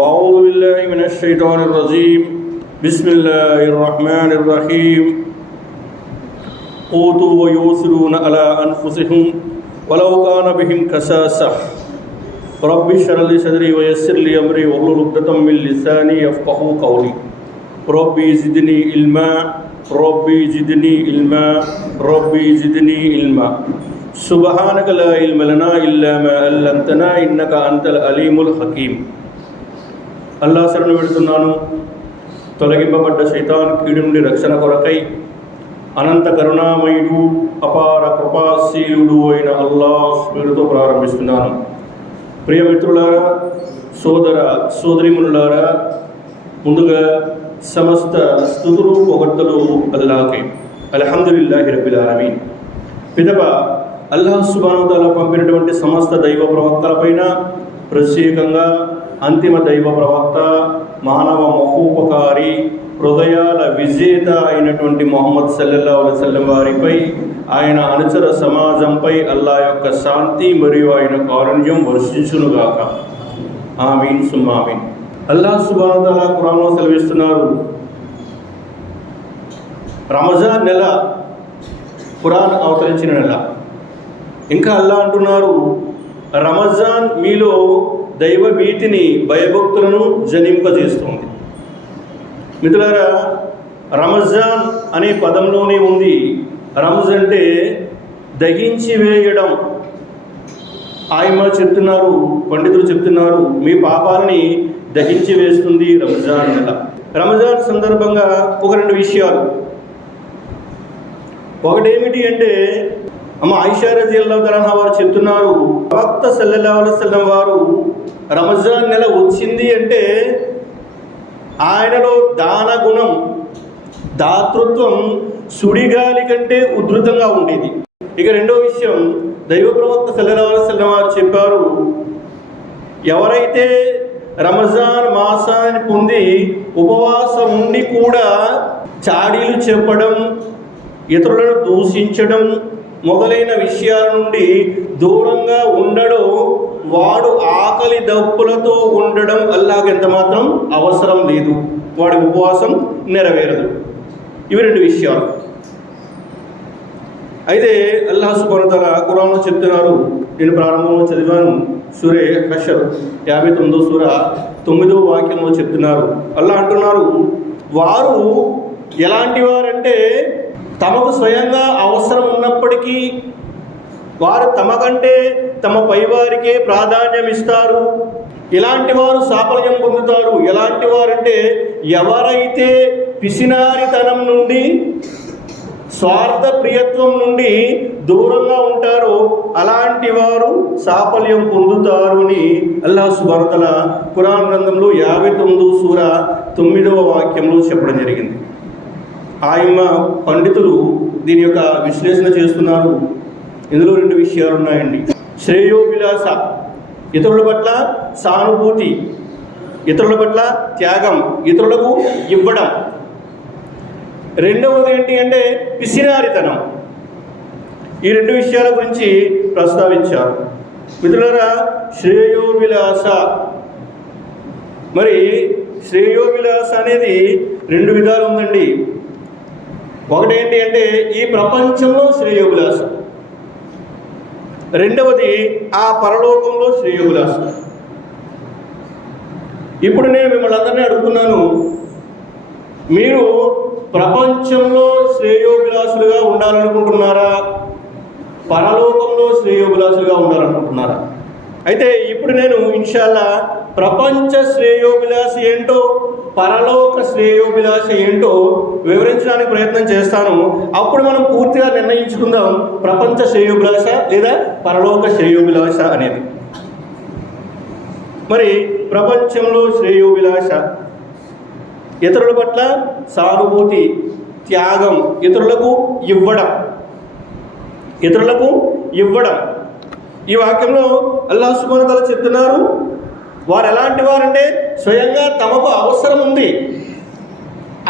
أعوذ بالله من الشيطان الرجيم بسم الله الرحمن الرحيم قوتوا ويؤثرون على أنفسهم ولو كان بهم خصاصة رب اشرح لي صدري ويسر لي أمري واحلل عقدة من لساني يفقهوا قولي ربي زدني علما ربي زدني علما ربي زدني علما سبحانك لا علم لنا إلا ما علمتنا إنك أنت العليم الحكيم అల్లా శరణు పెడుతున్నాను. తొలగింపబడ్డ శైతాన్ కీడు నుండి రక్షణ కొరకై అనంత కరుణామయుడు అపార కృపాశీలుడు అయిన అల్లాహ్ పేరుతో ప్రారంభిస్తున్నాను. ప్రియమిత్రులారా, సోదర సోదరిములారా, ముందుగా సమస్త స్తుతులు పొగడ్తలు అల్లాహ్కే. అల్హమ్దులిల్లాహి రబ్బిల్ ఆలమీన్. పిదప అల్లాహ్ సుబ్హానహు వ తఆలా పంపినటువంటి సమస్త దైవ ప్రవక్తలపైన, ప్రత్యేకంగా అంతిమ దైవ ప్రవక్త, మానవ మహోపకారి, హృదయాల విజేత అయినటువంటి ముహమ్మద్ సల్లల్లాహు అలైహి వసల్లం వారిపై, ఆయన అనుచర సమాజంపై అల్లా యొక్క శాంతి మరియు ఆయన కారుణ్యం వర్షించునుగాక. ఆమీన్ సుమ్మా ఆమీన్. అల్లాహ్ సుబ్హానహు వ తఆలా ఖురాన్లో సెలవిస్తున్నారు, రంజాన్ నెల ఖురాన్ అవతరించిన నెల. ఇంకా అల్లాహ్ అంటున్నారు, రంజాన్ మీలో దైవ భీతిని, భయభక్తులను జనింపజేస్తుంది. మిత్రులారా, రంజాన్ అనే పదంలోనే ఉంది. రంజ్ అంటే దహించి వేయడం. ఆయమ్మ చెప్తున్నారు, పండితులు చెప్తున్నారు, మీ పాపాలని దహించి వేస్తుంది రంజాన్ నెల. రంజాన్ సందర్భంగా ఒక రెండు విషయాలు. ఒకటేమిటి అంటే, అమ్మ ఆయిషా రజియల్లాహు తఆలా వారు చెప్తున్నారు, ప్రవక్త సల్లల్లాహు అలైహి వసల్లం వారు రంజాన్ నెల వచ్చింది అంటే ఆయనలో దాన గుణం, దాతృత్వం సుడిగాలి కంటే ఉధృతంగా ఉండేది. ఇక రెండో విషయం, దైవ ప్రవక్త సల్లల్లాహు అలైహి వసల్లం వారు చెప్పారు, ఎవరైతే రంజాన్ మాసాన్ని పొంది ఉపవాసం ఉండి కూడా చాడీలు చెప్పడం, ఇతరులను దూషించడం మొదలైన విషయాల నుండి దూరంగా ఉండడం, వాడు ఆకలి దప్పులతో ఉండడం అల్లాహ్కి ఎంత మాత్రం అవసరం లేదు, వాడి ఉపవాసం నెరవేరదు. ఇవి రెండు విషయాలు. అయితే అల్లాహ్ సుబ్హానహు వ తఆలా ఖురాన్లో చెప్తున్నారు, నేను ప్రారంభంలో చదివాను, సూరే హషర్ 59వ సూర 9వ వాక్యంలో చెప్తున్నారు. అల్లాహ్ అంటున్నారు, వారు ఎలాంటి వారంటే తమకు స్వయంగా అవసరం ఉన్నప్పటికీ వారు తమకంటే తమ పైవారికే ప్రాధాన్యం ఇస్తారు. ఇలాంటి వారు సాఫల్యం పొందుతారు. ఎలాంటి వారంటే ఎవరైతే పిసినారితనం నుండి, స్వార్థ ప్రియత్వం నుండి దూరంగా ఉంటారో అలాంటి వారు సాఫల్యం పొందుతారు అని అల్లాహ్ సుబ్హానహు వ తఆలా ఖురాన్ గ్రంథంలో 59వ సూర 9వ వాక్యంలో చెప్పడం జరిగింది. ఆయమ్మ పండితులు దీని యొక్క విశ్లేషణ చేస్తున్నారు. ఇందులో రెండు విషయాలు ఉన్నాయండి. శ్రేయోభిలాష, ఇతరుల పట్ల సానుభూతి, ఇతరుల పట్ల త్యాగం, ఇతరులకు ఇవ్వడం. రెండవది ఏంటి అంటే పిసినారితనం. ఈ రెండు విషయాల గురించి ప్రస్తావించారు. మిత్రులారా, శ్రేయోభిలాష, మరి శ్రేయోభిలాష అనేది రెండు విధాలు ఉందండి. ఒకటేంటి అంటే ఈ ప్రపంచంలో శ్రేయోభిలాష, రెండవది ఆ పరలోకంలో శ్రేయోభిలాష. ఇప్పుడు నేను మిమ్మల్ని అందరినీ అడుగుతున్నాను, మీరు ప్రపంచంలో శ్రేయోభిలాషులుగా ఉండాలనుకుంటున్నారా, పరలోకంలో శ్రేయోభిలాషులుగా ఉండాలనుకుంటున్నారా? అయితే ఇప్పుడు నేను ఇన్షాల్లా ప్రపంచ శ్రేయోభిలాష ఏంటో, పరలోక శ్రేయోభిలాష ఏంటో వివరించడానికి ప్రయత్నం చేస్తాను. అప్పుడు మనం పూర్తిగా నిర్ణయించుకుందాం ప్రపంచ శ్రేయోభిలాష లేదా పరలోక శ్రేయోభిలాష అనేది. మరి ప్రపంచంలో శ్రేయోభిలాష, ఇతరుల పట్ల సానుభూతి, త్యాగం, ఇతరులకు ఇవ్వడం, ఇతరులకు ఇవ్వడం. ఈ వాక్యంలో అల్లాహ్ సుబ్హానహు వ తఆలా చెప్తున్నారు, వారు ఎలాంటి వారంటే స్వయంగా తమకు అవసరం ఉంది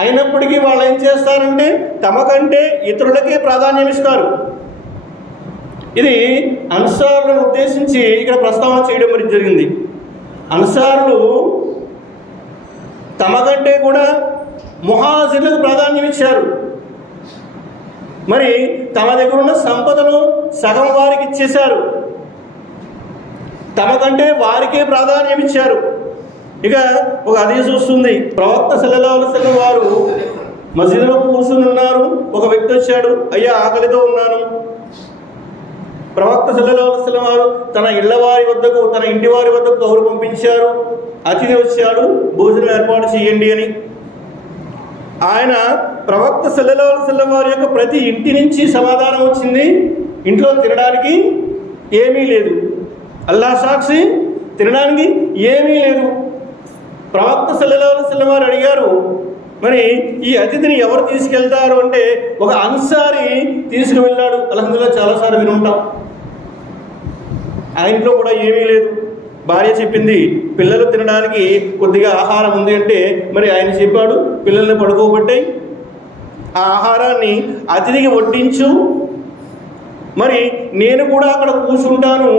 అయినప్పటికీ వాళ్ళు ఏం చేస్తారంటే తమకంటే ఇతరులకే ప్రాధాన్యం ఇస్తారు. ఇది అన్సారులను ఉద్దేశించి ఇక్కడ ప్రస్తావన చేయడం జరిగింది. అన్సారులు తమ కంటే కూడా ముహాజిర్లకు ప్రాధాన్యం ఇచ్చారు. మరి తమ దగ్గర ఉన్న సంపదను సగం వారికి ఇచ్చేశారు. తమ కంటే వారికే ప్రాధాన్యం ఇచ్చారు. ఇక ఒక హదీస్ వస్తుంది, ప్రవక్త సల్లల్లాహు అలైహి వసల్లం వారు మసీదులో కూర్చుని ఉన్నారు. ఒక వ్యక్తి వచ్చాడు, అయ్యా ఆకలితో ఉన్నాను. ప్రవక్త సల్లల్లాహు అలైహి వసల్లం వారు తన ఇళ్ల వారి వద్దకు, తన ఇంటి వారి వద్దకు కౌరు పంపించారు. అతిథి వచ్చాడు, భోజనం ఏర్పాటు చేయండి అని. ఆయన ప్రవక్త సల్లల్లాహు అలైహి వసల్లం వారి యొక్క ప్రతి ఇంటి నుంచి సమాధానం వచ్చింది, ఇంట్లో తినడానికి ఏమీ లేదు. అల్లాహ్ సాక్షి, తినడానికి ఏమీ లేదు. ప్రవక్త సల్లల్లాహు అలైహి వసల్లం వారు అడిగారు, మరి ఈ అతిథిని ఎవరు తీసుకెళ్తారు అంటే ఒక అన్సారీ తీసుకువెళ్ళాడు. అల్హమ్దులిల్లాహ్ చాలాసార్లు వినుంటాం. ఆ ఇంట్లో కూడా ఏమీ లేదు. భార్య చెప్పింది, పిల్లలు తినడానికి కొద్దిగా ఆహారం ఉంది అంటే, మరి ఆయన చెప్పాడు, పిల్లల్ని పడుకోబెట్టాయి, ఆ ఆహారాన్ని అతిథికి వడ్డించు, మరి నేను కూడా అక్కడ కూర్చుంటాను,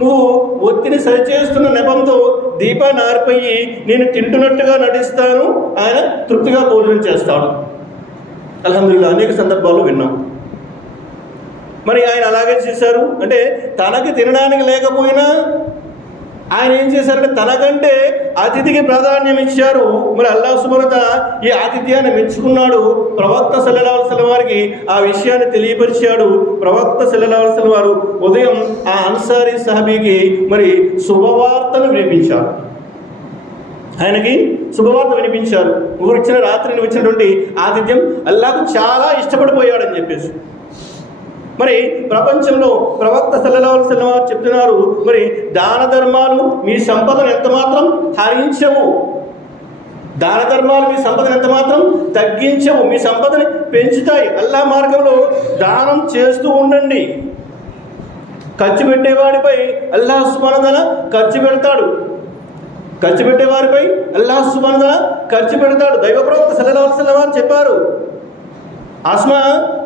నువ్వు ఒత్తిడి సరిచేస్తున్న నెపంతో దీపాన్ని ఆరిపోయి నేను తింటున్నట్టుగా నటిస్తాను, ఆయన తృప్తిగా భోజనం చేస్తాడు. అల్హమ్దులిల్లాహ్ అనేక సందర్భాల్లో విన్నాం. మరి ఆయన అలాగే చేశారు. అంటే తనకి తినడానికి లేకపోయినా ఆయన ఏం చేశారంటే తనకంటే అతిథికి ప్రాధాన్యం ఇచ్చారు. మరి అల్లాహ్ సుబ్హానహు వ తఆలా ఈ ఆతిథ్యాన్ని మెచ్చుకున్నాడు. ప్రవక్త సల్లల్లాహు అలైహి వసల్లం వారికి ఆ విషయాన్ని తెలియపరిచాడు. ప్రవక్త సల్లల్లాహు అలైహి వసల్లం వారు ఉదయం ఆ అన్సారీ సహబీకి మరి శుభవార్తను వినిపించారు. ఆయనకి శుభవార్త వినిపించారు. ఊరిచ్చిన రాత్రి వచ్చినటువంటి ఆతిథ్యం అల్లాహ్కు చాలా ఇష్టపడిపోయాడని చెప్పేసి. మరి ప్రపంచంలో ప్రవక్త సల్లల్లాహు అలైహి వసల్లం వారు చెప్తున్నారు, మరి దాన ధర్మాలు మీ సంపదను ఎంత మాత్రం హరించవు, దాన ధర్మాలు మీ సంపదను ఎంత మాత్రం తగ్గించవు, మీ సంపదని పెంచుతాయి. అల్లాహ్ మార్గంలో దానం చేస్తూ ఉండండి. ఖర్చు పెట్టేవాడిపై అల్లాహ్ సుబ్హానహు వ తఆలా ఖర్చు పెడతాడు. ఖర్చు పెట్టేవారిపై అల్లాహ్ సుబ్హానహు వ తఆలా ఖర్చు పెడతాడు. దైవ ప్రవక్త సల్లల్లాహు అలైహి వసల్లం వారు చెప్పారు, ఆస్మా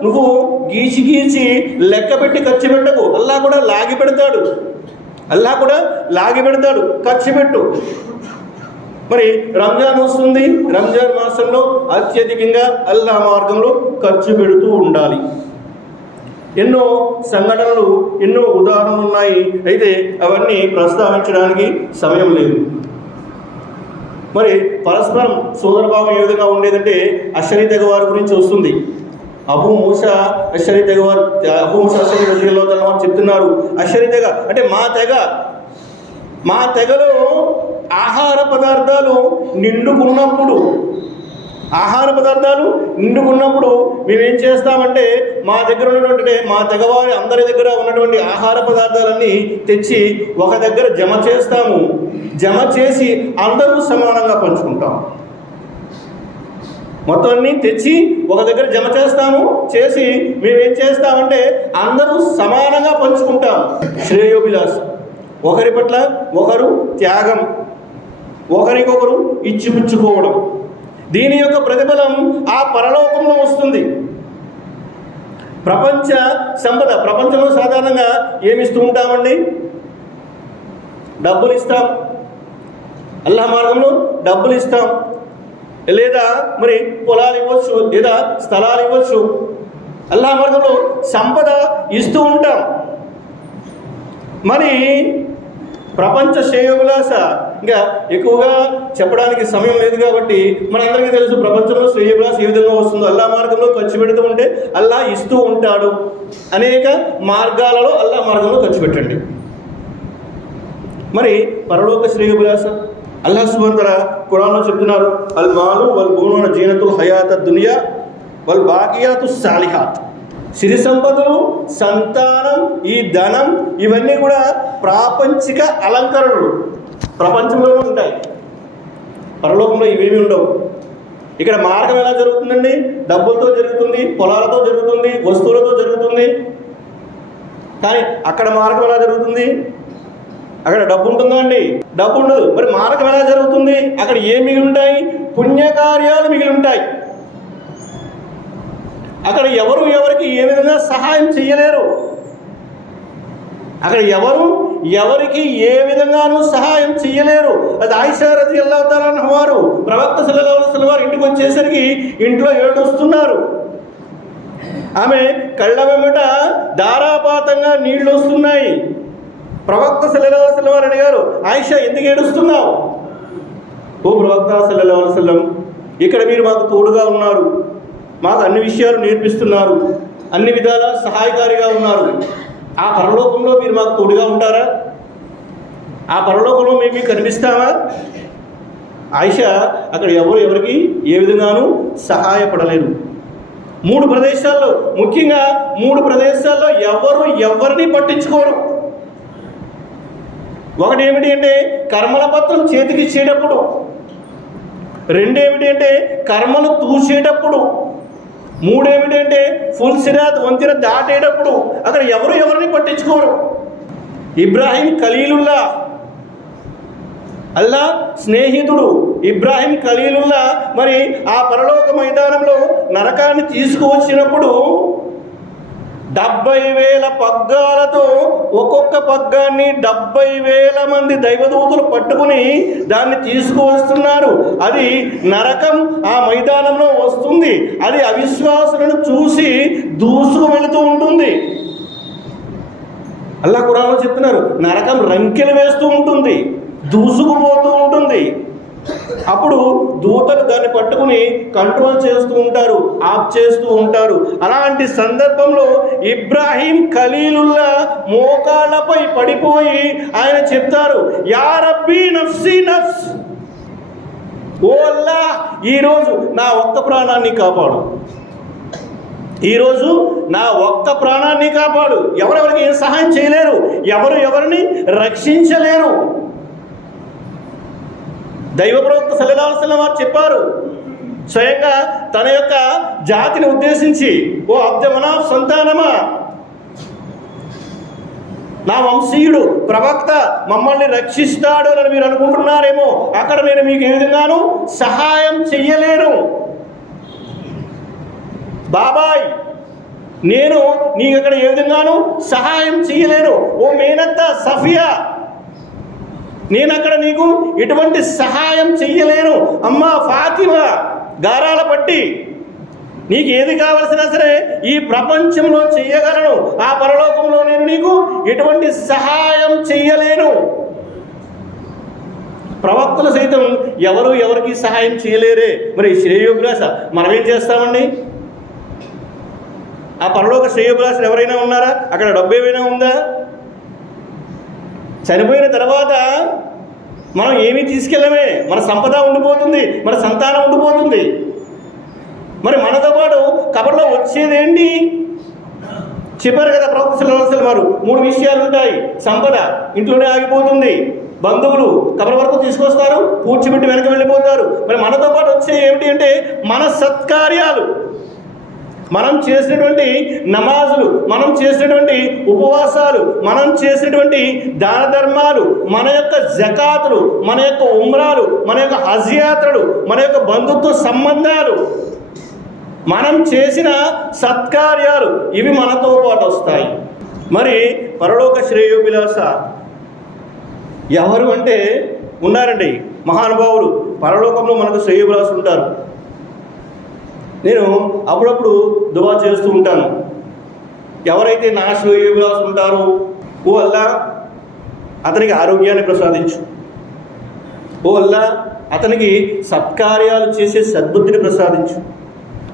నువ్వు గీచి గీచి లెక్క పెట్టి ఖర్చు పెట్టకు, అల్లాహ్ కూడా లాగి పెడతాడు, అల్లాహ్ కూడా లాగి పెడతాడు, ఖర్చు పెట్టు. మరి రంజాన్ వస్తుంది, రంజాన్ మాసంలో అత్యధికంగా అల్లాహ్ మార్గంలో ఖర్చు పెడుతూ ఉండాలి. ఎన్నో సంఘటనలు, ఎన్నో ఉదాహరణలు ఉన్నాయి. అయితే అవన్నీ ప్రస్తావించడానికి సమయం లేదు. మరి పరస్పరం సోదరభావం ఏ విధంగా ఉండేదంటే అషరీ తెగ వారి గురించి వస్తుంది. అబూ మూసా అషరీ తెగ వారు, అబూ మూసా అషరీ రలియల్లాహు తఆలా వారు చెప్తున్నారు, అషరీ తెగ అంటే మా తెగలో ఆహార పదార్థాలు నిండుకున్నప్పుడు మేమేం చేస్తామంటే మా దగ్గర ఉన్నటువంటి, మా తెగవారి అందరి దగ్గర ఉన్నటువంటి ఆహార పదార్థాలన్నీ తెచ్చి ఒక దగ్గర జమ చేస్తాము. జమ చేసి అందరూ సమానంగా పంచుకుంటాం. మొత్తం అన్నీ తెచ్చి ఒక దగ్గర జమ చేస్తాము, చేసి మేమేం చేస్తామంటే అందరూ సమానంగా పంచుకుంటాం. శ్రేయోభిలాష, ఒకరి పట్ల ఒకరు త్యాగం, ఒకరికొకరు ఇచ్చిపుచ్చుకోవడం, దీని యొక్క ప్రతిఫలం ఆ పరలోకంలో వస్తుంది. ప్రపంచ సంపద, ప్రపంచంలో సాధారణంగా ఏమిస్తూ ఉంటామండి? డబ్బులు ఇస్తాం, అల్లాహ్ మార్గంలో డబ్బులు ఇస్తాం, లేదా మరి పొలాలు ఇవ్వచ్చు, లేదా స్థలాలు ఇవ్వచ్చు, అల్లాహ్ మార్గంలో సంపద ఇస్తూ ఉంటాం. మరి ప్రపంచ శ్రేయోభిలాష ఇంకా ఎక్కువగా చెప్పడానికి సమయం లేదు కాబట్టి మనందరికీ తెలుసు, ప్రపంచంలో శ్రేయోభిలాష ఏ విధంగా వస్తుందో. అల్లాహ్ మార్గంలో ఖర్చు పెడుతూ ఉంటే అల్లాహ్ ఇస్తూ ఉంటాడు. అనేక మార్గాలలో అల్లాహ్ మార్గంలో ఖర్చు పెట్టండి. మరి పరలోక శ్రేయోభిలాష అల్లాహ్ సుబ్హానహు వ తఆలా ఖురాన్లో చెప్తున్నారు, అల్ మాలు వల్ బునూన జీనతుల్ హయాతద్ దునియా వల్ బాకియాతుస్ సాలిహాత్. సిరి సంపదలు, సంతానం, ఈ ధనం, ఇవన్నీ కూడా ప్రాపంచిక అలంకరణలు ప్రపంచంలోనే ఉంటాయి. పరలోకంలో ఇవేమీ ఉండవు. ఇక్కడ మార్గం ఎలా జరుగుతుందండి? డబ్బులతో జరుగుతుంది, పొలాలతో జరుగుతుంది, వస్తువులతో జరుగుతుంది. కానీ అక్కడ మార్గం ఎలా జరుగుతుంది? అక్కడ డబ్బు ఉంటుందా అండి? డబ్బు ఉండదు. మరి మార్గం ఎలా జరుగుతుంది? అక్కడ ఏం మిగిలి ఉంటాయి? పుణ్యకార్యాలు మిగిలి ఉంటాయి. అక్కడ ఎవరు ఎవరికి ఏ విధంగా సహాయం చేయలేరు. అక్కడ ఎవరికి ఏ విధంగానూ సహాయం చేయలేరు. అది ఆయిషా రలియల్లాహు తఆలా అన్హా వారు ప్రవక్త సల్లల్లాహు అలైహి వసల్లం వారు ఇంటికి వచ్చేసరికి ఇంట్లో ఏడుస్తున్నారు. ఆమె కళ్ళ వెంబట ధారాపాతంగా నీళ్లు వస్తున్నాయి. ప్రవక్త సల్లల్లాహు అలైహి వసల్లం వారు అడిగారు, ఆయిషా ఎందుకు ఏడుస్తున్నావు? ఓ ప్రవక్త సల్లల్లాహు అలైహి వసల్లం, ఇక్కడ మీరు మాకు తోడుగా ఉన్నారు, మాకు అన్ని విషయాలు నేర్పిస్తున్నారు, అన్ని విధాల సహాయకారిగా ఉన్నారు. ఆ పరలోకంలో మీరు మాకు తోడుగా ఉంటారా? ఆ పరలోకంలో మేము మీకు కనిపిస్తామా? ఆయిషా అక్కడ ఎవరికి ఏ విధంగానూ సహాయపడలేదు. 3 ప్రదేశాల్లో, ముఖ్యంగా 3 ప్రదేశాల్లో ఎవరిని పట్టించుకోరు. ఒకటి ఏమిటి అంటే కర్మల పత్రం చేతికి ఇచ్చేటప్పుడు, 2 ఏమిటి అంటే కర్మలు తూసేటప్పుడు, 3 ఏమిటి అంటే ఫుల్ సిరాత్ వంతెన దాటేటప్పుడు అక్కడ ఎవరిని పట్టించుకోరు. ఇబ్రాహీం ఖలీలుల్లా, అల్లా స్నేహితుడు ఇబ్రాహీం ఖలీలుల్లా మరి ఆ పరలోక మైదానంలో నరకాన్ని తీసుకువచ్చినప్పుడు 70,000 పగ్గాలతో ఒక్కొక్క పగ్గాన్ని 70,000 మంది దైవదూతలు పట్టుకుని దాన్ని తీసుకువస్తున్నారు. అది నరకం ఆ మైదానంలో వస్తుంది. అది అవిశ్వాసులను చూసి దూసుకు వెళుతూ ఉంటుంది. అల్లా ఖురాన్లో చెప్తున్నారు, నరకం రంకెలు వేస్తూ ఉంటుంది, దూసుకుపోతూ ఉంటుంది. అప్పుడు దూతలు దాన్ని పట్టుకుని కంట్రోల్ చేస్తూ ఉంటారు, ఆఫ్ చేస్తూ ఉంటారు. అలాంటి సందర్భంలో ఇబ్రాహీం ఖలీలుల్లా మోకాళ్ళపై పడిపోయి ఆయన చెప్తారు, యా రబ్బీ నఫ్సీ నఫ్స్, ఓ అల్లా ఈరోజు నా ఒక్క ప్రాణాన్ని కాపాడు, ఈరోజు నా ఒక్క ప్రాణాన్ని కాపాడు. ఎవరెవరికి ఏం సహాయం చేయలేరు, ఎవరిని రక్షించలేరు. దైవ ప్రవక్త సల్లల్లాహు అలైహి వసల్లం వారు చెప్పారు స్వయంగా తన యొక్క జాతిని ఉద్దేశించి, ఓ అబ్దు మనాఫ్ సంతానమా, నా వంశీయుడు ప్రవక్త మమ్మల్ని రక్షిస్తాడు అని మీరు అనుకుంటున్నారేమో, అక్కడ నేను మీకు ఏ విధంగానూ సహాయం చెయ్యలేను. బాబాయ్, నేను నీకు అక్కడ ఏ విధంగానూ సహాయం చెయ్యలేను. ఓ మేనత్త సఫియా, నేను అక్కడ నీకు ఎటువంటి సహాయం చెయ్యలేను. అమ్మా ఫాతిమా, గారాల పట్టి నీకు ఏది కావలసినా సరే ఈ ప్రపంచంలో చెయ్యగలను, ఆ పరలోకంలో నేను నీకు ఎటువంటి సహాయం చెయ్యలేను. ప్రవక్తలు సైతం ఎవరికి సహాయం చేయలేరే. మరి శ్రేయోభిలాష మనం ఏం చేస్తామండి? ఆ పరలోక శ్రేయోభిలాషలు ఎవరైనా ఉన్నారా? అక్కడ డబ్బు ఏమైనా ఉందా? చనిపోయిన తర్వాత మనం ఏమీ తీసుకెళ్ళమే, మన సంపద ఉండిపోతుంది, మన సంతానం ఉండిపోతుంది. మరి మనతో పాటు కబర్లో వచ్చేదేంటి? చెప్పారు కదా ప్రవక్త సల్లల్లాహు అలైహి వసల్లం వారు, 3 విషయాలు ఉంటాయి. సంపద ఇంట్లోనే ఆగిపోతుంది, బంధువులు కబర్ వరకు తీసుకొస్తారు, పూడ్చిపెట్టి వెనక వెళ్ళిపోతారు. మరి మనతో పాటు వచ్చే ఏమిటి అంటే మన సత్కార్యాలు, మనం చేసినటువంటి నమాజులు, మనం చేసినటువంటి ఉపవాసాలు, మనం చేసినటువంటి దాన ధర్మాలు, మన యొక్క జకాతులు, మన యొక్క ఉమ్రాలు, మన యొక్క హజ్ యాత్రలు, మన యొక్క బంధుత్వ సంబంధాలు, మనం చేసిన సత్కార్యాలు, ఇవి మనతో పాటు వస్తాయి. మరి పరలోక శ్రేయోభిలాష ఎవరు అంటే ఉన్నారండి మహానుభావులు. పరలోకంలో మనకు శ్రేయోభిలాష ఉంటారు. నేను అప్పుడప్పుడు దువా చేస్తూ ఉంటాను, ఎవరైతే నా శ్రేయోభిలాష ఉంటారో, ఓ అల్లా అతనికి ఆరోగ్యాన్ని ప్రసాదించు, ఓ అల్లా అతనికి సత్కార్యాలు చేసే సద్బుద్ధిని ప్రసాదించు,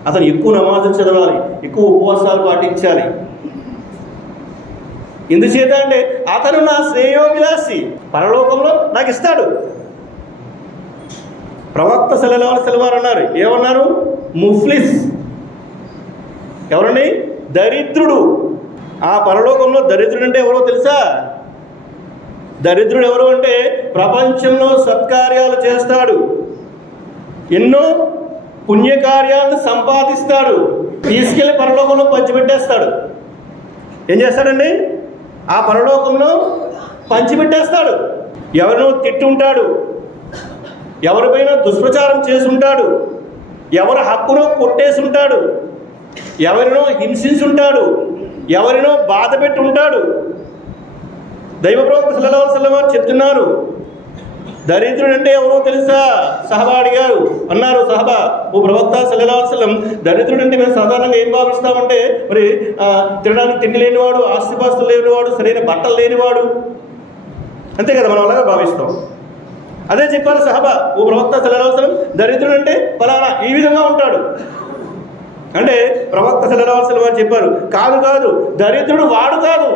అతను ఎక్కువ నమాజులు చదవాలి, ఎక్కువ ఉపవాసాలు పాటించాలి. ఎందుచేత అంటే అతను నా శ్రేయోభిలాషి, పరలోకంలో నాకు ఇస్తాడు. ప్రవక్త సల్లల్లాహు అలైహి వసల్లం వారు అన్నారు, ఏమన్నారు? ముఫ్లిస్ ఎవరండి? దరిద్రుడు. ఆ పరలోకంలో దరిద్రుడు అంటే ఎవరో తెలుసా? దరిద్రుడు ఎవరు అంటే ప్రపంచంలో సత్కార్యాలు చేస్తాడు, ఎన్నో పుణ్యకార్యాలను సంపాదిస్తాడు, తీసుకెళ్లి పరలోకంలో పంచిపెట్టేస్తాడు. ఏం చేస్తాడండి? ఆ పరలోకంలో పంచిపెట్టేస్తాడు. ఎవరినో తిట్టుంటాడు, ఎవరిపైన దుష్ప్రచారం చేసుంటాడు, ఎవరి హక్కునో కొట్టేసుంటాడు, ఎవరినో హింసించుంటాడు, ఎవరినో బాధ పెట్టి ఉంటాడు. దైవ ప్రవక్త సల్లల్లాహు అలైహి వసల్లం వారు చెప్తున్నారు, దరిద్రుడు అంటే ఎవరో తెలుసా? సహబా అడిగారు, అన్నారు సహబా, ఓ ప్రవక్త సల్లల్లాహు అలైహి వసల్లం, దరిద్రుడు అంటే మేము సాధారణంగా ఏం భావిస్తామంటే మరి తినడానికి తిండి లేనివాడు, ఆస్తిపాస్తులు లేనివాడు, సరైన బట్టలు లేనివాడు, అంతే కదా మనం అలాగా భావిస్తాం. అదే చెప్పారు సహబా, ఓ ప్రవక్త సల్లల్లాహు అలైహి వసల్లం, దరిద్రుడు అంటే ఫలానా ఈ విధంగా ఉంటాడు అంటే ప్రవక్త సల్లల్లాహు అలైహి వసల్లం చెప్పారు, కాదు కాదు, దరిద్రుడు వాడు కాదు.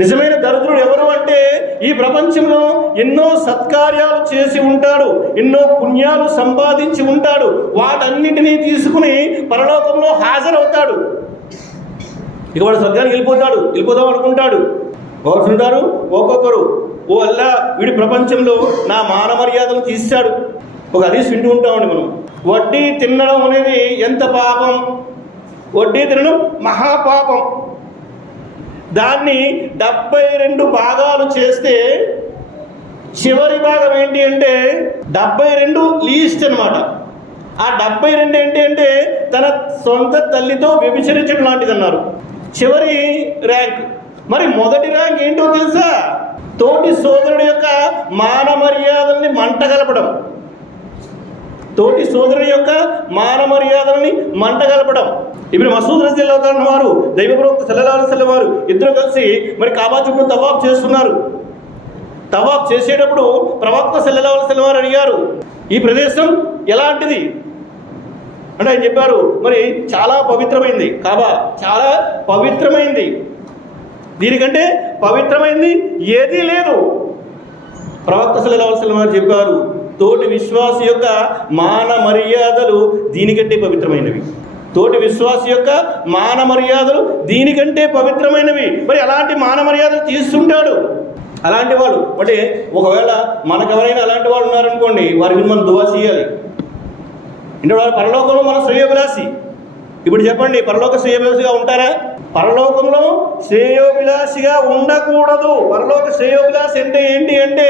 నిజమైన దరిద్రుడు ఎవరు అంటే ఈ ప్రపంచంలో ఎన్నో సత్కార్యాలు చేసి ఉంటాడు, ఎన్నో పుణ్యాలు సంపాదించి ఉంటాడు, వాటన్నింటినీ తీసుకుని పరలోకంలో హాజరవుతాడు. ఇక వాడు స్వర్గానికి వెళ్ళిపోదాం అనుకుంటాడు. ఉంటారు ఒక్కొక్కరు, ఓ అల్లా వీడి ప్రపంచంలో నా మాన మర్యాదలు తీశాడు. ఒక హదీస్ వింటూ ఉంటామండి మనం, వడ్డీ తినడం అనేది ఎంత పాపం, వడ్డీ తినడం మహాపాపం. దాన్ని 72 భాగాలు చేస్తే చివరి భాగం ఏంటి అంటే 72 లీస్ట్ అనమాట. ఆ 72 ఏంటి అంటే తన సొంత తల్లితో వ్యభిచరించడం లాంటిది అన్నారు. చివరి ర్యాంక్. మరి మొదటి ర్యాంక్ ఏంటో తెలుసా? తోటి సోదరుడి యొక్క మాన మర్యాదల్ని మంటగలపడం. తోటి సోదరుని యొక్క మాన మర్యాదలని మంటగలపడం. ఇబ్ను మసూద్ రజియల్లాహు అన్హు వారు, దైవ ప్రవక్త సల్లల్లాహు అలైహి వసల్లం వారు ఇద్దరు కలిసి మరి కాబా చుట్టూ తవాఫ్ చేస్తున్నారు. తవాఫ్ చేసేటప్పుడు ప్రవక్త సల్లల్లాహు అలైహి వసల్లం వారు అడిగారు, ఈ ప్రదేశం ఎలాంటిది అంటే ఆయన చెప్పారు, మరి చాలా పవిత్రమైంది, కాబా చాలా పవిత్రమైంది, దీనికంటే పవిత్రమైంది ఏదీ లేదు. ప్రవక్త సల్లల్లాహు అలైహి వసల్లం వారు చెప్పారు, తోటి విశ్వాసి యొక్క మాన మర్యాదలు దీనికంటే పవిత్రమైనవి. తోటి విశ్వాసి యొక్క మాన మర్యాదలు దీనికంటే పవిత్రమైనవి. మరి అలాంటి మాన మర్యాదలు తీస్తుంటాడు. అలాంటి వాడు అంటే ఒకవేళ మనకెవరైనా అలాంటి వాడు ఉన్నారనుకోండి, వారికి మనం దువా చేయాలి. అంటే వారు పరలోకంలో మన శ్రేయోభిలాషి. ఇప్పుడు చెప్పండి, పరలోక శ్రేయోభిలాషిగా ఉంటారా? పరలోకంలో శ్రేయోభిలాషిగా ఉండకూడదు. పరలోక శ్రేయోభిలాషి అంటే ఏంటి అంటే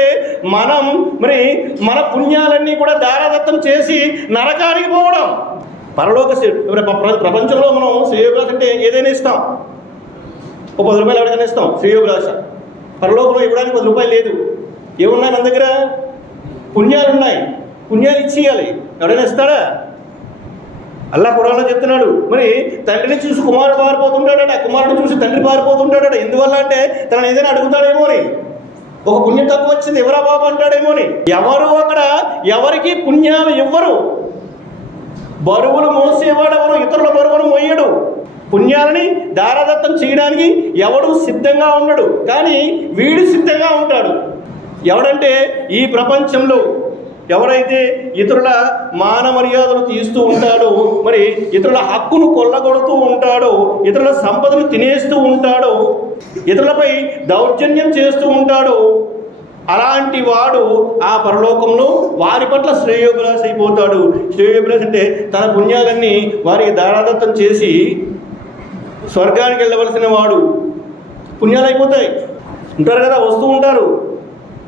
మనం మరి మన పుణ్యాలన్నీ కూడా దారాదత్తం చేసి నరకానికి పోవడం. పరలోక ప్రపంచంలో మనం శ్రేయోభిలాష అంటే ఏదైనా ఇస్తాం, ఓ 10 రూపాయలు ఎవరికైనా ఇస్తాం శ్రేయోభిలాష. పరలోకంలో ఇవ్వడానికి 10 రూపాయలు లేదు. ఏమున్నాయి మన దగ్గర? పుణ్యాలు ఉన్నాయి, పుణ్యాలు ఇచ్చేయాలి. ఎవరైనా ఇస్తాడా? అల్లా ఖురాన్లో చెప్తున్నాడు, మరి తండ్రిని చూసి కుమారుడు పారిపోతుంటాడట, కుమారుడు చూసి తండ్రి పారిపోతుంటాడట. ఎందువల్ల అంటే తనని ఏదైనా అడుగుతాడేమో అని, ఒక పుణ్యం తక్కువ వచ్చింది ఎవరా బాబు అంటాడేమో అని. ఎవరు అక్కడ ఎవరికి పుణ్యాలు ఇవ్వరు. బరువులు మోసేవాడెవరు ఇతరుల బరువును మోయడు. పుణ్యాలని దారాదత్తం చేయడానికి ఎవడు సిద్ధంగా ఉండడు, కానీ వీడు సిద్ధంగా ఉంటాడు. ఎవడంటే ఈ ప్రపంచంలో ఎవరైతే ఇతరుల మాన మర్యాదలు తీస్తూ ఉంటాడో, మరి ఇతరుల హక్కును కొల్లగొడుతూ ఉంటాడో, ఇతరుల సంపదను తినేస్తూ ఉంటాడో, ఇతరులపై దౌర్జన్యం చేస్తూ ఉంటాడో, అలాంటి వాడు ఆ పరలోకంలో వారి పట్ల శ్రేయోభిలాషి అయిపోతాడు. శ్రేయోభిలాషి అంటే తన పుణ్యాలన్నీ వారికి దారాదత్తం చేసి స్వర్గానికి వెళ్ళవలసిన వాడు. పుణ్యాలు అయిపోతాయి. ఉంటారు కదా, వస్తూ ఉంటారు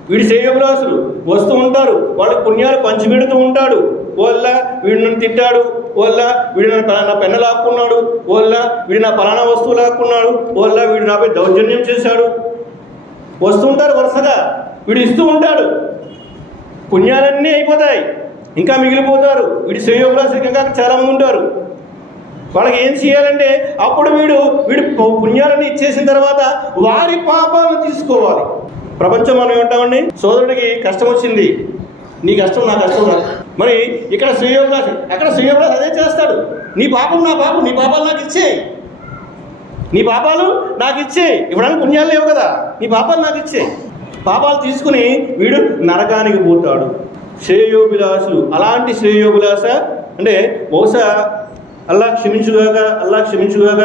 వీడి శ్రేయోభిలాషులు, వస్తూ ఉంటారు, వాళ్ళకి పుణ్యాలు పంచిపెడుతూ ఉంటాడు. వల్ల వీడు నన్ను తిట్టాడు, వల్ల వీడు నా పెన్ను లాక్కున్నాడు, వల్ల వీడు నా పలానా వస్తువు లాక్కున్నాడు, వల్ల వీడు నాపై దౌర్జన్యం చేశాడు. వస్తుంటారు వరుసగా, వీడు ఇస్తూ ఉంటాడు. పుణ్యాలన్నీ అయిపోతాయి, ఇంకా మిగిలిపోతారు. వీడి శ్రేయోభిలాషులు ఇంకా చాలామంది ఉంటారు. వాళ్ళకి ఏం చేయాలంటే అప్పుడు వీడు పుణ్యాలన్నీ ఇచ్చేసిన తర్వాత వారి పాపాలను తీసుకోవాలి. ప్రపంచం మనం ఏమంటామండి, సోదరుడికి కష్టం వచ్చింది, నీ కష్టం నా కష్టం కాదు. మరి ఇక్కడ శ్రేయోభిలాషి, అక్కడ శ్రేయోభిలాషి అదే చేస్తాడు. నీ పాపం నా పాపం, నీ పాపాలు నాకు ఇచ్చే, నీ పాపాలు నాకు ఇచ్చే. ఇవ్వడానికి పుణ్యాలు లేవు కదా, నీ పాపాలు నాకు ఇచ్చే. పాపాలు తీసుకుని వీడు నరకానికి పోతాడు. శ్రేయోభిలాషులు అలాంటి శ్రేయోభిలాష అంటే బహుశా అల్లా క్షమించుగాక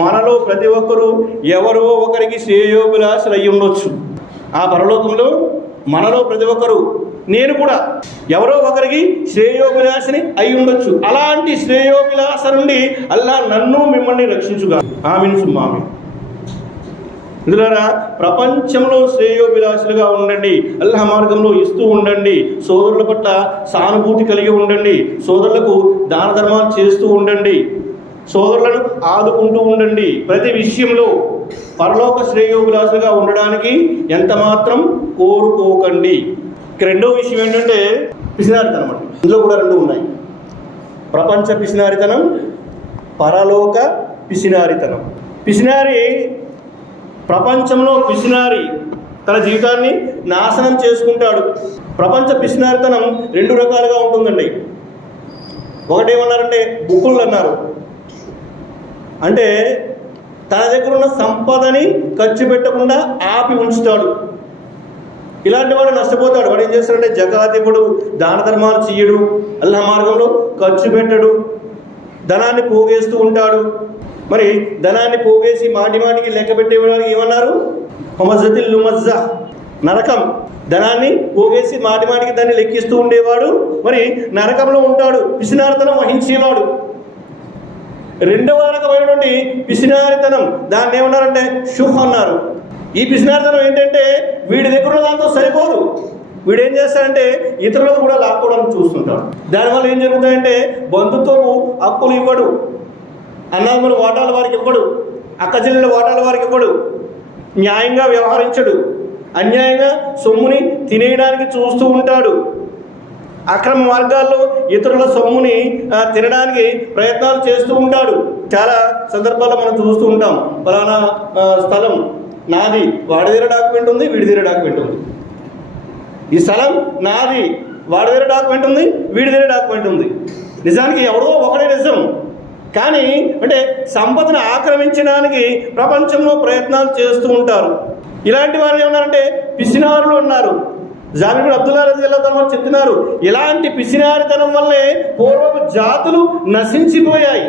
మనలో ప్రతి ఒక్కరూ ఎవరో ఒకరికి శ్రేయోభిలాషులు అయ్యి ఉండొచ్చు. ఆ పరలోకంలో మనలో ప్రతి ఒక్కరు, నేను కూడా ఎవరో ఒకరికి శ్రేయోభిలాషిని అయి ఉండొచ్చు. అలాంటి శ్రేయోభిలాష నుండి అల్లా నన్ను మిమ్మల్ని రక్షించుగా. ఆమీన్ సుమ్మా ఆమీన్. ఇందులోరా ప్రపంచంలో శ్రేయోభిలాషులుగా ఉండండి, అల్లాహ్ మార్గంలో ఇస్తూ ఉండండి, సోదరుల పట్ల సానుభూతి కలిగి ఉండండి, సోదరులకు దాన ధర్మాలు చేస్తూ ఉండండి, సోదరులను ఆదుకుంటూ ఉండండి. ప్రతి విషయంలో పరలోక శ్రేయోభిలాషులుగా ఉండడానికి ఎంత మాత్రం కోరుకోకండి. రెండో విషయం ఏంటంటే పిసినారితనం అండి. ఇందులో కూడా రెండు ఉన్నాయి. ప్రపంచ పిసినారితనం, పరలోక పిసినారితనం. పిసినారి, ప్రపంచంలో పిసినారి తన జీవితాన్ని నాశనం చేసుకుంటాడు. ప్రపంచ పిసినారితనం రెండు రకాలుగా ఉంటుందండి. ఒకటేమన్నారంటే బుక్కులు అన్నారు, అంటే తన దగ్గర ఉన్న సంపదని ఖర్చు పెట్టకుండా ఆపి ఉంచుతాడు. ఇలాంటి వాడు నష్టపోతాడు. వాడు ఏం చేస్తాడంటే జకాత్ ఇవ్వడు, దాన ధర్మాలు చెయ్యడు, అల్లాహ్ మార్గంలో ఖర్చు పెట్టడు, ధనాన్ని పోగేస్తూ ఉంటాడు. మరి ధనాన్ని పోగేసి మాటికి లెక్క పెట్టేవాడికి ఏమన్నారు? హమజతిల్ లుమజ్జా, నరకం. ధనాన్ని పోగేసి మాటికి దాన్ని లెక్కిస్తూ ఉండేవాడు మరి నరకంలో ఉంటాడు, పిసినారితనం వహించేవాడు. రెండవ రకమైనటువంటి పిసినారితనం, దాన్ని ఏమన్నారంటే షుహ్ అన్నారు. ఈ పిసినారితనం ఏంటంటే వీడి దగ్గర ఉన్న దాంతో సరిపోదు, వీడేం చేస్తాడంటే ఇతరులకు కూడా లాక్కోవడానికి చూస్తుంటాడు. దానివల్ల ఏం జరుగుతాయంటే బంధుత్వము హక్కులు ఇవ్వడు, అన్నదమ్ముల వాటాల వారికి ఇవ్వడు, అక్క చెల్లెల వాటాల వారికి ఇవ్వడు, న్యాయంగా వ్యవహరించడు, అన్యాయంగా సొమ్ముని తినేయడానికి చూస్తూ ఉంటాడు, అక్రమ మార్గాల్లో ఇతరుల సొమ్ముని తినడానికి ప్రయత్నాలు చేస్తూ ఉంటాడు. చాలా సందర్భాల్లో మనం చూస్తూ ఉంటాం, ఫలానా స్థలం నాది, వాడి దగ్గర డాక్యుమెంట్ ఉంది, వీడి దగ్గర డాక్యుమెంట్ ఉంది. ఈ స్థలం నాది, వాడి దగ్గర డాక్యుమెంట్ ఉంది, వీడి దగ్గర డాక్యుమెంట్ ఉంది. నిజానికి ఎవరో ఒకటే నిజం, కానీ అంటే సంపదను ఆక్రమించడానికి ప్రపంచంలో ప్రయత్నాలు చేస్తూ ఉంటారు. ఇలాంటి వారు ఏమన్నారంటే పిసినారులు ఉన్నారు. జాబిర్ అబ్దుల్లా రజియల్లాహు తఆలా చెప్తున్నారు, ఇలాంటి పిసినారితనం వల్లే పూర్వపు జాతులు నశించిపోయాయి.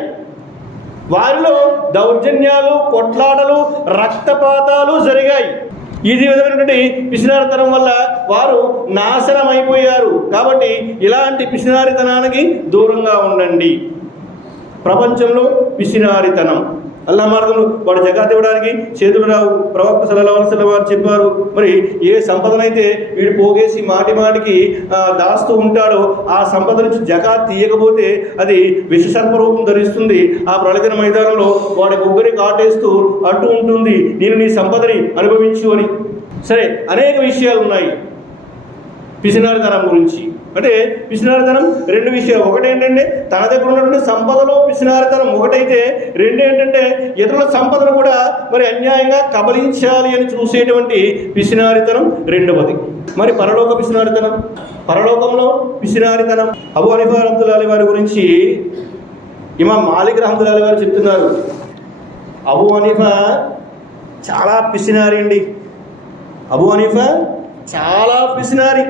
వారిలో దౌర్జన్యాలు, కొట్లాటలు, రక్తపాతాలు జరిగాయి. ఇది విధమైనటువంటి పిసినారితనం వల్ల వారు నాశనం అయిపోయారు. కాబట్టి ఇలాంటి పిసినారితనానికి దూరంగా ఉండండి. ప్రపంచంలో పిసినారితనం, అల్లాహ్ మార్గంలో వాడు జకాత్ ఇవ్వడానికి చేతులు రావు. ప్రవక్త సల్లల్లాహు అలైహి వసల్లం వారు చెప్పారు, మరి ఏ సంపదనైతే వీడు పోగేసి మాటికి దాస్తూ ఉంటాడో ఆ సంపద నుంచి జకాత్ తీయకపోతే అది విషసర్పరూపం ధరిస్తుంది. ఆ ప్రళయదిన మైదానంలో వాడి బొగ్గని కాటేస్తూ అంటూ ఉంటుంది, నేను నీ సంపదని అనుభవించు అని. సరే, అనేక విషయాలు ఉన్నాయి పిసినారితనం గురించి. అంటే పిసినారితనం రెండు విషయాలు. ఒకటి ఏంటంటే తన దగ్గర ఉన్నటువంటి సంపదలో పిసినారితనం ఒకటైతే, రెండు ఏంటంటే ఇతరుల సంపదను కూడా మరి అన్యాయంగా కబలించాలి అని చూసేటువంటి పిసినారితనం రెండవది. మరి పరలోక పిసినారితనం, పరలోకంలో పిసినారితనం. అబూ హనీఫా రహ్మతుల్లాహి వారి గురించి ఇమాం మాలిక్ రహ్మతుల్లాహి వారు చెప్తున్నారు, అబూ హనీఫా చాలా పిసినారి అండి. అబూ హనీఫా చాలా పిసినారి.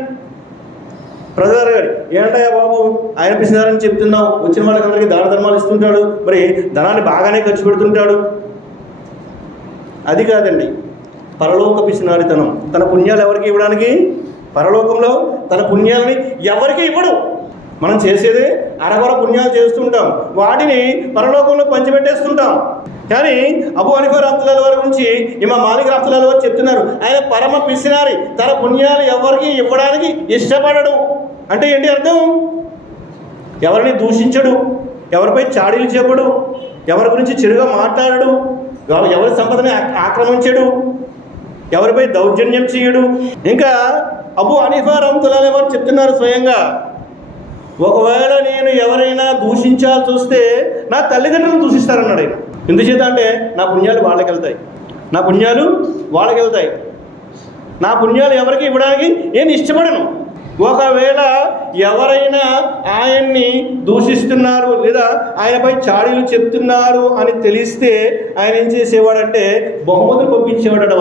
ప్రజలు గారు ఏంటయ్యా బాబు ఆయన పిసినారని చెప్తున్నావు, వచ్చిన వాళ్ళకందరికీ దాన ధర్మాలు ఇస్తుంటాడు, మరి ధనాన్ని బాగానే ఖర్చు పెడుతుంటాడు. అది కాదండి పరలోక పిసినారితనం. తన పుణ్యాలు ఎవరికి ఇవ్వడానికి? పరలోకంలో తన పుణ్యాలని ఎవరికి ఇవ్వడు. మనం చేసేదే అరకొర పుణ్యాలు చేస్తుంటాం, వాటిని పరలోకంలో పంచిపెట్టేస్తుంటాం. కానీ అబూ హనీఫా రహ్మతుల్లాహి వారి గురించి ఇమాం మాలిక్ రహ్మతుల్లాహి వారు చెప్తున్నారు, ఆయన పరమ పిసినారి, తన పుణ్యాలు ఎవరికి ఇవ్వడానికి ఇష్టపడడు. అంటే ఏంటి అర్థం? ఎవరిని దూషించడు, ఎవరిపై చాడీలు చెప్పడు, ఎవరి గురించి చెడుగా మాట్లాడడు, ఎవరి సంపదని ఆక్రమించడు, ఎవరిపై దౌర్జన్యం చేయడు. ఇంకా అబూ హనీఫా రహ్మతుల్లాహి వారు చెప్తున్నారు స్వయంగా, ఒకవేళ నేను ఎవరైనా దూషించాల్సి వస్తే నా తల్లిదండ్రులను దూషిస్తారన్నాడు ఆయన. ఎందుచేత అంటే నా పుణ్యాలు వాళ్ళకి వెళ్తాయి, నా పుణ్యాలు వాళ్ళకి వెళ్తాయి, నా పుణ్యాలు ఎవరికి ఇవ్వడానికి నేను ఇష్టపడను. ఒకవేళ ఎవరైనా ఆయన్ని దూషిస్తున్నారు లేదా ఆయనపై చాడీలు చెప్తున్నారు అని తెలిస్తే ఆయన ఏం చేసేవాడంటే బహుమతులు పంపించేవాడట,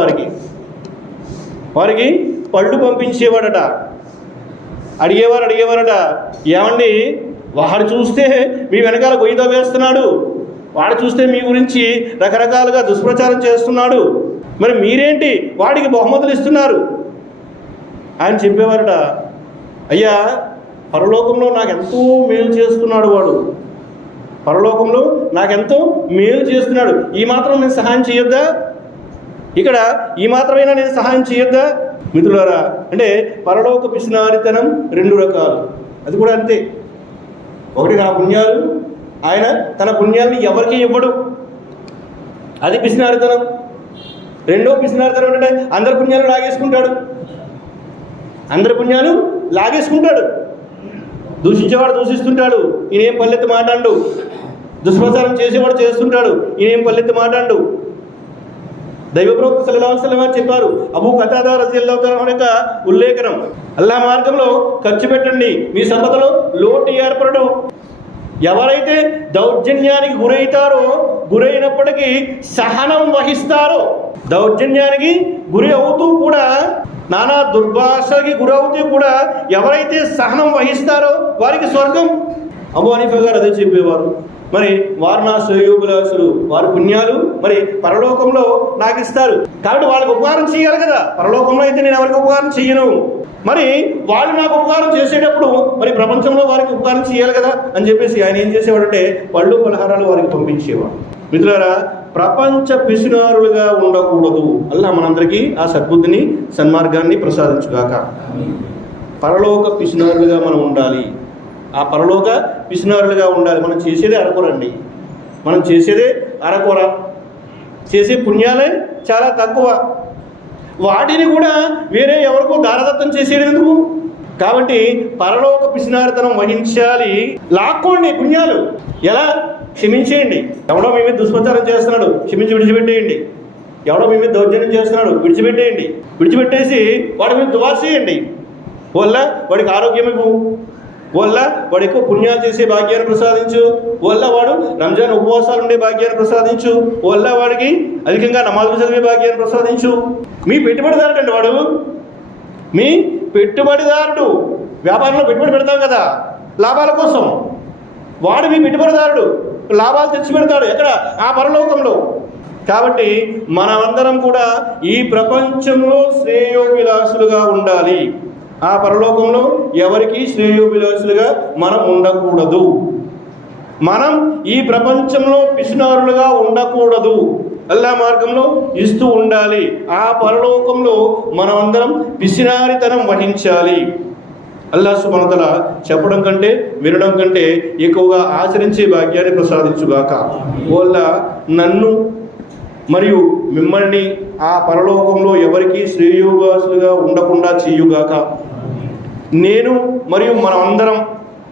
వారికి పళ్ళు పంపించేవాడట. అడిగేవారట, ఏమండి వాడు చూస్తే మీ వెనకాల గొయ్యితో వేస్తున్నాడు, వాడు చూస్తే మీ గురించి రకరకాలుగా దుష్ప్రచారం చేస్తున్నాడు, మరి మీరేంటి వాడికి బహుమతులు ఇస్తున్నారు? ఆయన చెప్పేవారట, అయ్యా పరలోకంలో నాకెంతో మేలు చేస్తున్నాడు వాడు, పరలోకంలో నాకెంతో మేలు చేస్తున్నాడు, ఈ మాత్రం నేను సహాయం చేయొద్దా? ఇక్కడ ఈ మాత్రమైనా నేను సహాయం చేయొద్దా? మిత్రులారా, అంటే పరలోక పిసినారితనం రెండు రకాలు. అది కూడా అంతే. ఒకటి నా పుణ్యాలు, ఆయన తన పుణ్యాన్ని ఎవరికి ఇవ్వడు, అది పిసినారితనం. రెండో పిసినారితనం ఏంటంటే అందరి పుణ్యాలు లాగేసుకుంటాడు, అందరి పుణ్యాలు లాగేసుకుంటాడు. దూషించేవాడు దూషిస్తుంటాడు, ఈయనేం పల్లెత్తి మాట్లాడు. దుష్ప్రచారం చేసేవాడు చేస్తుంటాడు, ఈయనేం పల్లెత్తి మాట్లాడు. దైవ ప్రవక్త సల్లల్లాహు అలైహి వసల్లం చెప్పారు, అబూ ఖతాదా రజియల్లాహు తఆలా యొక్క ఉల్లేఖనం, అల్లాహ్ మార్గంలో ఖర్చు పెట్టండి, మీ సంపదలో లోటు ఏర్పడదు. ఎవరైతే దౌర్జన్యానికి గురైనప్పటికీ సహనం వహిస్తారో, దౌర్జన్యానికి గురి అవుతూ కూడా, నానా దుర్భాషకి గురవుతూ కూడా ఎవరైతే సహనం వహిస్తారో వారికి స్వర్గం. అబూ హనీఫా గారు అదే చెప్పేవారు. మరి వారు నా శ్రేయోభిలాషులు, వారి పుణ్యాలు మరి పరలోకంలో నాకు ఇస్తారు. కాబట్టి వాళ్ళకి ఉపకారం చేయాలి కదా. పరలోకంలో అయితే నేను ఎవరికి ఉపకారం చెయ్యను. మరి వాళ్ళు నాకు ఉపకారం చేసేటప్పుడు మరి ప్రపంచంలో వారికి ఉపకారం చేయాలి కదా అని చెప్పేసి ఆయన ఏం చేసేవాడంటే పళ్ళు పలహారాలు వారికి పంపించేవాడు. మిత్రులారా, ప్రపంచ పిసినారులుగా ఉండకూడదు. అల్లాహ్ మనందరికీ ఆ సద్బుద్ధిని సన్మార్గాన్ని ప్రసాదించుగాక. పరలోక పిసినారులుగా మనం ఉండాలి. ఆ పరలోక పిసినారులుగా ఉండాలి. మనం చేసేదే అరకొరండి. మనం చేసేదే అరకొర. చేసే పుణ్యాలే చాలా తక్కువ. వాటిని కూడా వేరే ఎవరికో దారదత్తం చేసేది ఎందుకు? కాబట్టి పరలోక పిసినారితనం వహించాలి. లాక్కోండి పుణ్యాలు. ఎలా? క్షమించేయండి. ఎవడో మీ మీద దుష్ప్రచారం చేస్తున్నాడు, క్షమించి విడిచిపెట్టేయండి. ఎవడో మీ మీద దౌర్జన్యం చేస్తున్నాడు, విడిచిపెట్టేయండి. విడిచిపెట్టేసి వాడి మీద దువా చేయండి. వల్ల వాడికి ఆరోగ్యం ఇవ్వు, వల్ల వాడు ఎక్కువ పుణ్యాలు చేసే భాగ్యాన్ని ప్రసాదించు, వల్ల వాడు రంజాన్ ఉపవాసాలు ఉండే భాగ్యాన్ని ప్రసాదించు, వల్ల వాడికి అధికంగా నమాజులు చదివే భాగ్యాన్ని ప్రసాదించు. మీ పెట్టుబడిదారుడు అండి వాడు. మీ పెట్టుబడిదారుడు. వ్యాపారంలో పెట్టుబడి పెడతాం కదా లాభాల కోసం. వాడు మీ పెట్టుబడిదారుడు, లాభాలు తెచ్చి పెడతాడు. ఎక్కడ? ఆ పరలోకంలో. కాబట్టి మనమందరం కూడా ఈ ప్రపంచంలో శ్రేయోభిలాషులుగా ఉండాలి. ఆ పరలోకంలో ఎవరికి శ్రేయోభిలాషులుగా మనం ఉండకూడదు. మనం ఈ ప్రపంచంలో పిసినారులుగా ఉండకూడదు. అల్లాహ్ మార్గంలో ఇస్తూ ఉండాలి. ఆ పరలోకంలో మనమందరం పిసినారితనం వహించాలి. అల్లాహ్ సుబ్హానహు వ తఆలా చెప్పడం కంటే వినడం కంటే ఎక్కువగా ఆచరించే భాగ్యాన్ని ప్రసాదించుగాక. వల్ల నన్ను మరియు మిమ్మల్ని ఆ పరలోకంలో ఎవరికి శ్రేయోభిలాషులుగా ఉండకుండా చేయుగాక. నేను మరియు మనమందరం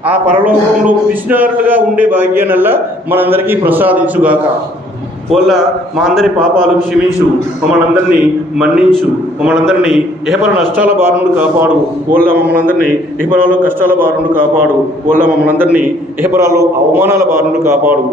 ఆ పరలోకంలో పిసినారులుగా ఉండే భాగ్యానల్లా మనందరికీ ప్రసాదించుగాక. వల్ల మా అందరి పాపాలు క్షమించు, మమ్మల్ని అందరినీ మన్నించు, మమ్మల్ని అందరినీ ఇహపర నష్టాల బారి నుండి కాపాడు. వల్ల మమ్మల్ని అందరినీ ఇహపరాలో కష్టాల బారి నుండి కాపాడు. వల్ల మమ్మల్ని అందరినీ ఇహపరాలో అవమానాల బారి నుండి కాపాడు.